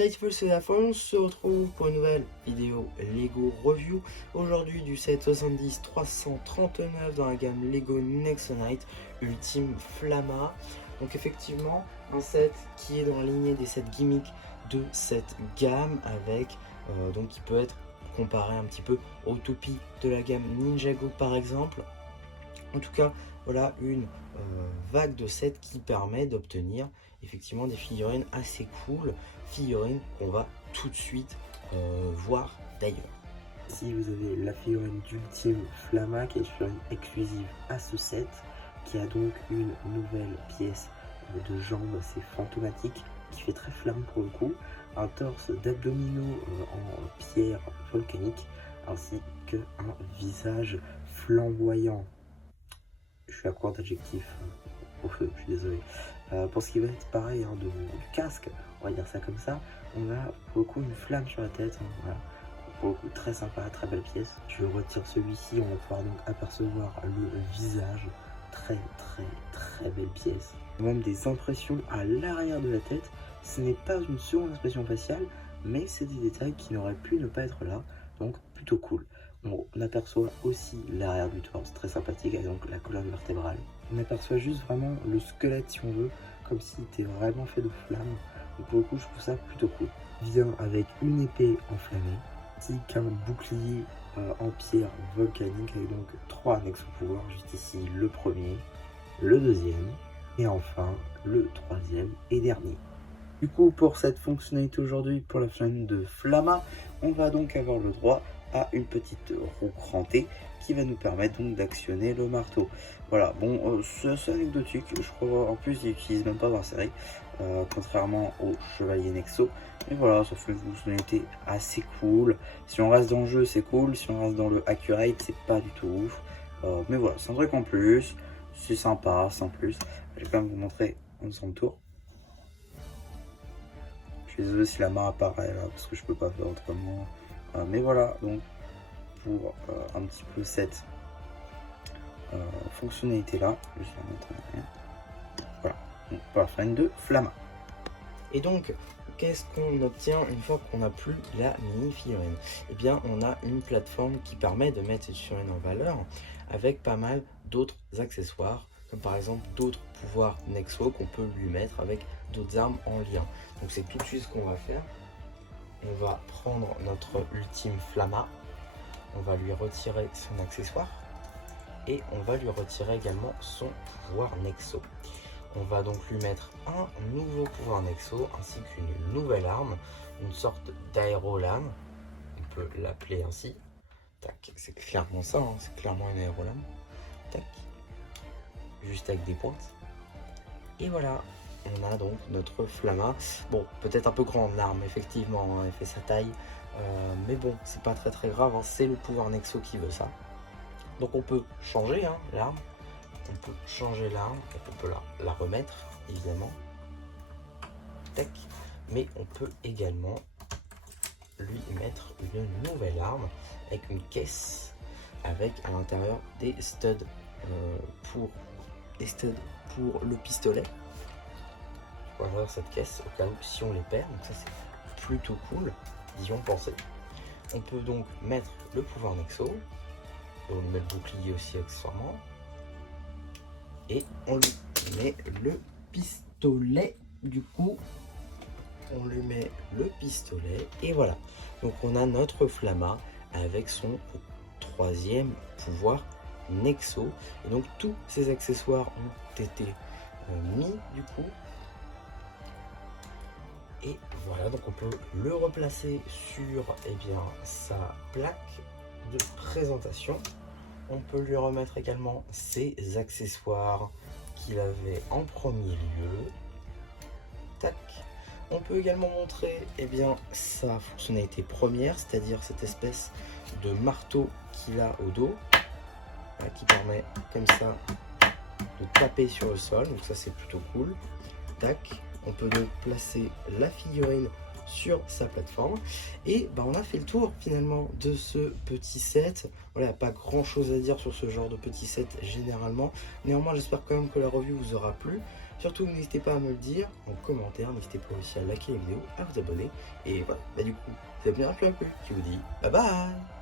Faithful, c'est la fin, on se retrouve pour une nouvelle vidéo Lego Review. Aujourd'hui du set 70-339 dans la gamme Lego Nexonite Ultime Flamma. Donc effectivement, un set qui est dans la lignée des sets gimmicks de cette gamme avec, donc qui peut être comparé un petit peu aux toupies de la gamme Ninjago par exemple. En tout cas, voilà une vague de sets qui permet d'obtenir effectivement des figurines assez cool, figurines qu'on va tout de suite voir d'ailleurs. Ici vous avez la figurine d'Ultime Flamma qui est une figurine exclusive à ce set, qui a donc une nouvelle pièce de jambe assez fantomatique qui fait très flamme pour le coup, un torse d'abdominaux en pierre volcanique ainsi qu'un visage flamboyant. Je suis à court d'adjectifs pour feu, je suis désolé. Pour ce qui va être pareil du casque, on va dire ça comme ça, on a pour le coup une flamme sur la tête, hein, voilà. Pour le coup très sympa, très belle pièce. Je retire celui-ci, on va pouvoir donc apercevoir le visage, très belle pièce. Même des impressions à l'arrière de la tête, ce n'est pas une seconde expression faciale, mais c'est des détails qui n'auraient pu ne pas être là, donc plutôt cool. On aperçoit aussi l'arrière du torse, très sympathique, avec donc la colonne vertébrale. On aperçoit juste vraiment le squelette, si on veut, comme s'il était vraiment fait de flammes. Donc pour le coup, je trouve ça plutôt cool. Il vient avec une épée enflammée, ainsi qu'un bouclier en pierre volcanique, avec donc 3 annexes au pouvoir, juste ici le premier, le deuxième, et enfin le troisième et dernier. Du coup, pour cette fonctionnalité aujourd'hui, pour la flamme de Flamma, on va donc avoir le droit à une petite roue crantée qui va nous permettre donc d'actionner le marteau. Voilà, bon, c'est assez anecdotique, je crois en plus il n'utilise même pas dans la série, contrairement au chevalier Nexo. Mais voilà, ça fait une fonctionnalité assez cool. Si on reste dans le jeu, c'est cool, si on reste dans le accurate, c'est pas du tout ouf. Mais voilà, c'est un truc en plus, c'est sympa, sans plus. Je vais quand même vous montrer un deuxième tour. Je suis désolé si la main apparaît là, parce que je peux pas faire autrement. Mais voilà, donc pour un petit peu cette fonctionnalité là, je vais la mettre en arrière. Voilà, donc pour la flamme de Flamma. Et donc, qu'est-ce qu'on obtient une fois qu'on n'a plus la mini figurine? Eh bien, on a une plateforme qui permet de mettre cette figurine en valeur avec pas mal d'autres accessoires, comme par exemple d'autres pouvoirs Nexo qu'on peut lui mettre avec d'autres armes en lien. Donc c'est tout de suite ce qu'on va faire. On va prendre notre Ultime Flamma, on va lui retirer son accessoire et on va lui retirer également son pouvoir Nexo. On va donc lui mettre un nouveau pouvoir Nexo ainsi qu'une nouvelle arme, une sorte d'aérolame, on peut l'appeler ainsi. Tac, c'est clairement ça, hein, c'est clairement une aérolame. Tac, juste avec des pointes. Et voilà, on a donc notre Flamma. Bon, peut-être un peu grande l'arme, effectivement, hein, elle fait sa taille. Mais bon, c'est pas très grave, hein, c'est le pouvoir Nexo qui veut ça. Donc on peut changer hein, l'arme. On peut changer l'arme, on peut la remettre évidemment. Tac. Mais on peut également lui mettre une nouvelle arme avec une caisse avec à l'intérieur des studs pour le pistolet. Voilà cette caisse au cas où si on les perd, donc ça c'est plutôt cool, y ont pensé. On peut donc mettre le pouvoir Nexo, on met le bouclier aussi accessoirement, et on lui met le pistolet. Du coup, on lui met le pistolet et voilà. Donc on a notre Flamma avec son troisième pouvoir Nexo. Et donc tous ces accessoires ont été mis du coup. Et voilà, donc on peut le replacer sur sa plaque de présentation. On peut lui remettre également ses accessoires qu'il avait en premier lieu. Tac. On peut également montrer sa fonctionnalité première, c'est-à-dire cette espèce de marteau qu'il a au dos, qui permet comme ça de taper sur le sol, donc ça c'est plutôt cool. Tac. On peut donc placer la figurine sur sa plateforme et on a fait le tour finalement de ce petit set. Voilà, pas grand chose à dire sur ce genre de petit set généralement, néanmoins j'espère quand même que la review vous aura plu. Surtout, n'hésitez pas à me le dire en commentaire, n'hésitez pas aussi à liker la vidéo, à vous abonner. Et voilà, du coup, c'est bien un peu. Je vous dis bye bye.